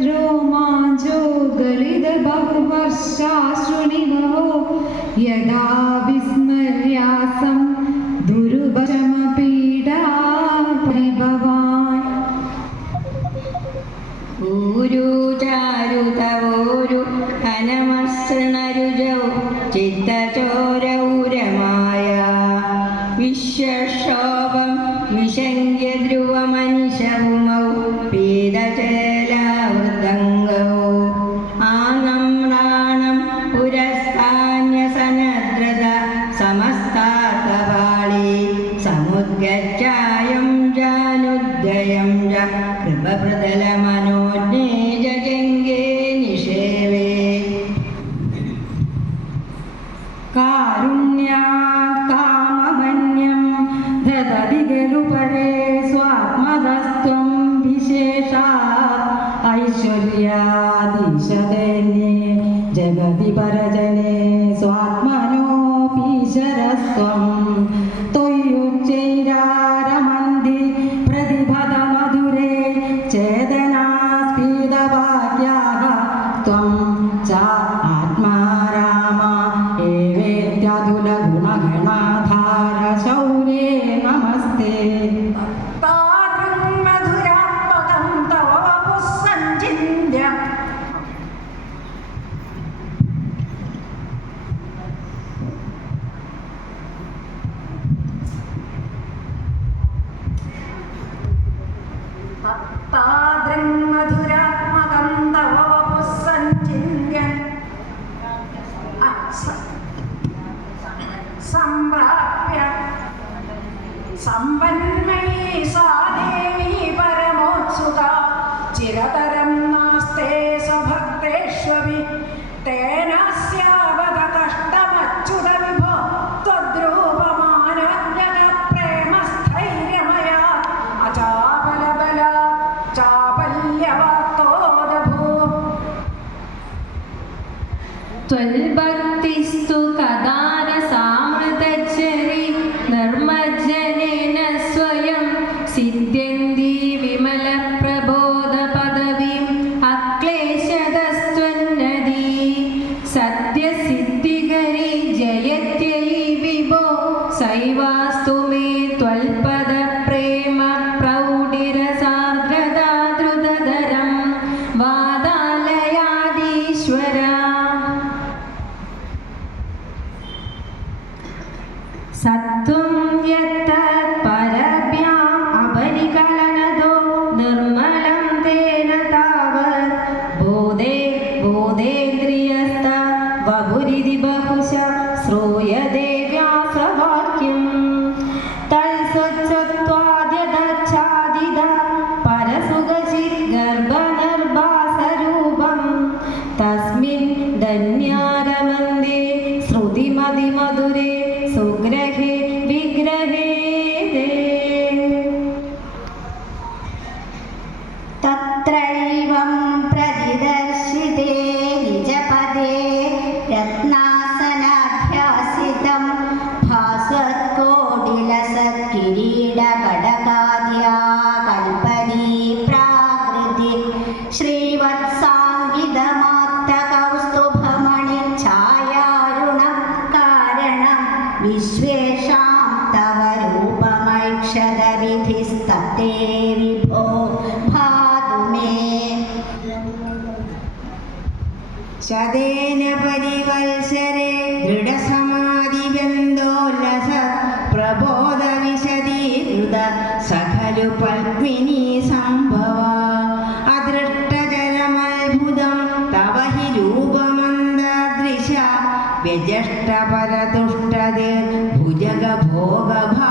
रोमाञ्चो गलितबहुवर्षाश्रुनिवहो यदा विस्मर्यासं दुर्भशमपीडा परिभवान् ഊരു ചാരുതവോരു അനമസൃണരുജൗ ചിത്തചോരൗരമായ വിശ്വക്ഷോഭം വിശങ്ക്യ ധ്രുവമനിശവുമൗ പീതചേലാവൃതംഗൗ ആനമ്രാണം പുരസ്ഥാന്യസനദ്രത സമസ്താതപാളി സമുദ്ഗച്ഛായം ജാനുദ്ഗയം ജ കൃപപ്രതലമനോജ്ഞേ ജജംഗേ നിഷേവേ കാരുണ്യാത് കാമമന്യം ദദതി ഖലു പരേ സ്വാത്മതസ്ത്വം വിശേഷാത് ഐശ്വര്യാദീശതന്യേ ജഗതി പരജനേ സ്വാത്മനോപീശരസ്ത്വം ത്വയ്യുച്ചൈരാരമന്തി പ്രതിഭത മധുരേ ചേതനാസ്ഫീതഭാഗ്യാഃ ത്വം ച ആത്മാ രാമ ഏവേത്യതുലഗുണഗണാധാര ശൗര്യേ നമസ്തേ മധുരാത്മകം തവ വപുസ്സഞ്ചിന്യ മധുരാത്മകം തവ വപുസ്സഞ്ചിന്യ സംപ്രാപ്യ സമ്പന്മയീ സാ ദേവീ പരമോത്സുക ചിരതരം നാസ്തേ സ്വഭക്തേഷ്വപി തേനസ്യാവത കഷ്ടമച്യുത വിഭോ ത്വദ്രൂപമാനജ്ഞനപ്രേമസ്ഥൈര്യമയ അചാപലബല ചാപല്യവാത്തോദഭൂ ത്വൽഭക്തിസ്തു കഥാരസാമൃതജ്ജരി നിർമ്മജ്ജനേന സ്വയം സിദ്ധ്യന്തി വിമലപ്രബോധപദവീം അക്ലേശതസ്ത്വന്നതി സദ്യസിദ്ധികരി ജയത്യൈ വിഭോ സൈവാസ്തു മേ ത്വൽപദപ്രേമ പ്രൗഢിരസാർദ്രതാദ്രുതധരം വാതാലയാദീശ്വര സത്വം യത്തത് പരഭ്യാം അപരികലനതോ നിർമ്മലം തേന താവത് ബോധേന്ദ്രിയസ്ത വപുരിതി ബഹുശ ശ്രൂയതേ വ്യാസവാക്യം തൽസ്വച്ഛത്വാദ്യദച്ഛാദിദ പരസുഖചിദ്ഗർഭനിർഭാസരൂപം തസ്മിൻ ധന്യാരമന്ദേ ശ്രുതിമതിമധുരേ സുഗ്രഹേ വിഗ്രഹേ തത്രൈവം പ്രതിദർശിതേ നിജപദേ രത്നാസനാഭ്യാസിതം ഭാസ്വത്കോടിലസത്കിരീടകടകാദ്യാ കൽപ്പനീ പ്രാകൃതി ശ്രീവത്സാംഗിതമാത്തകൗസ്തുഭമണി ഛായാരുണം കാരണം വിശ്വേഷാം തവ രൂപമൈക്ഷതവിധിസ്തത്തേ വിഭോ ഭാതു മേ ശതേന പരിവത്സരേ ദൃഢസമാധിബന്ധോല്ലസ പ്രബോധവിശദീകൃത സഖലു പത്മിനീ സംഭവ അദൃഷ്ടചരമത്ഭുതം തവ ഹി രൂപമന്ദദൃശ വ്യജഷ്ടപരതുഷ്ടതിർ ഭുജഗഭോഗഭാ